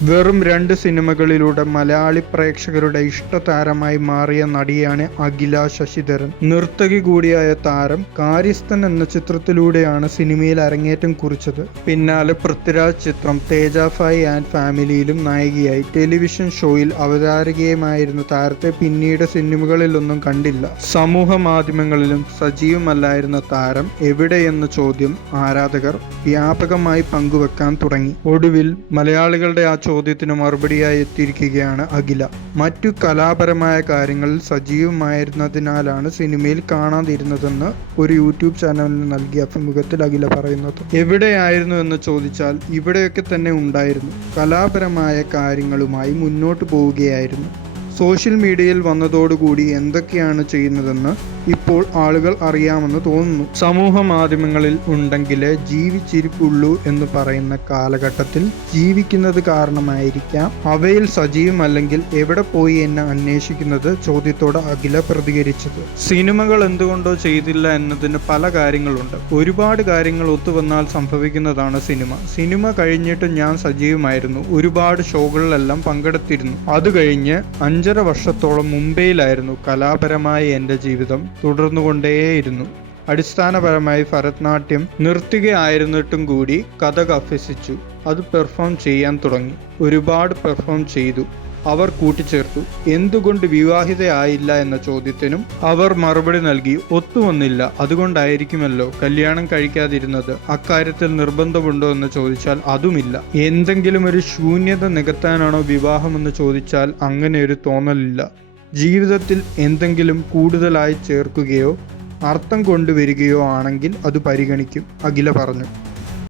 വെറും രണ്ട് സിനിമകളിലൂടെ മലയാളി പ്രേക്ഷകരുടെ ഇഷ്ടതാരമായി മാറിയ നടിയാണ് അഖില ശശിധരൻ. നർത്തകി കൂടിയായ താരം കാര്യസ്ഥൻ എന്ന ചിത്രത്തിലൂടെയാണ് സിനിമയിൽ അരങ്ങേറ്റം കുറിച്ചത്. പിന്നാലെ പൃഥ്വിരാജ് ചിത്രം തേജാഫായി ആൻഡ് ഫാമിലിയിലും നായികയായി. ടെലിവിഷൻ ഷോയിൽ അവതാരകയുമായിരുന്ന താരത്തെ പിന്നീട് സിനിമകളിലൊന്നും കണ്ടില്ല. സമൂഹ മാധ്യമങ്ങളിലും സജീവമല്ലായിരുന്ന താരം എവിടെയെന്ന ചോദ്യം ആരാധകർ വ്യാപകമായി പങ്കുവെക്കാൻ തുടങ്ങി. ഒടുവിൽ മലയാളികളുടെ ആ ചോദ്യത്തിന് മറുപടിയായി എത്തിയിരിക്കുകയാണ് അഖില. മറ്റു കലാപരമായ കാര്യങ്ങളിൽ സജീവമായിരുന്നതിനാലാണ് സിനിമയിൽ കാണാതിരുന്നതെന്ന് ഒരു യൂട്യൂബ് ചാനലിന് നൽകിയ അഭിമുഖത്തിൽ അഖില പറയുന്നത്. എവിടെയായിരുന്നു എന്ന് ചോദിച്ചാൽ ഇവിടെയൊക്കെ തന്നെ ഉണ്ടായിരുന്നു. കലാപരമായ കാര്യങ്ങളുമായി മുന്നോട്ട് പോവുകയായിരുന്നു. സോഷ്യൽ മീഡിയയിൽ വന്നതോടുകൂടി എന്തൊക്കെയാണ് ചെയ്യുന്നതെന്ന് ഇപ്പോൾ ആളുകൾ അറിയാമെന്ന് തോന്നുന്നു. സമൂഹ മാധ്യമങ്ങളിൽ ഉണ്ടെങ്കിലേ ജീവിച്ചിരിപ്പുള്ളൂ എന്ന് പറയുന്ന കാലഘട്ടത്തിൽ ജീവിക്കുന്നത് കാരണമായിരിക്കാം. അവയിൽ സജീവമല്ലെങ്കിൽ എവിടെ പോയി എന്നെ അന്വേഷിക്കുന്നത് ചോദ്യത്തോട് അഖില പ്രതികരിച്ചത്. സിനിമകൾ എന്തുകൊണ്ടോ ചെയ്തില്ല എന്നതിന് പല കാര്യങ്ങളുണ്ട്. ഒരുപാട് കാര്യങ്ങൾ ഒത്തുവന്നാൽ സംഭവിക്കുന്നതാണ് സിനിമ. സിനിമ കഴിഞ്ഞിട്ട് ഞാൻ സജീവമായിരുന്നു. ഒരുപാട് ഷോകളിലെല്ലാം പങ്കെടുത്തിരുന്നു. അത് കഴിഞ്ഞ് അഞ്ചര വർഷത്തോളം മുംബൈയിലായിരുന്നു കലാപരമായ എന്റെ ജീവിതം തുടർന്നുകൊണ്ടേയിരുന്നു. അടിസ്ഥാനപരമായി ഭരതനാട്യം നിർത്തുകയായിരുന്നിട്ടും കൂടി കഥക് അഭ്യസിച്ചു. അത് പെർഫോം ചെയ്യാൻ തുടങ്ങി. ഒരുപാട് പെർഫോം ചെയ്തു. അവർ കൂട്ടിച്ചേർത്തു. എന്തുകൊണ്ട് വിവാഹിതയായില്ല എന്ന ചോദ്യത്തിനും അവർ മറുപടി നൽകി ഒത്തുവന്നില്ല. അതുകൊണ്ടായിരിക്കുമല്ലോ കല്യാണം കഴിക്കാതിരുന്നത്. അക്കാര്യത്തിൽ നിർബന്ധമുണ്ടോ എന്ന് ചോദിച്ചാൽ അതുമില്ല. എന്തെങ്കിലും ഒരു ശൂന്യത നികത്താനാണോ വിവാഹമെന്ന് ചോദിച്ചാൽ അങ്ങനെ ഒരു തോന്നലില്ല. ജീവിതത്തിൽ എന്തെങ്കിലും കൂടുതലായി ചേർക്കുകയോ അർത്ഥം കൊണ്ടുവരികയോ ആണെങ്കിൽ അത് പരിഗണിക്കും അഖില പറഞ്ഞു.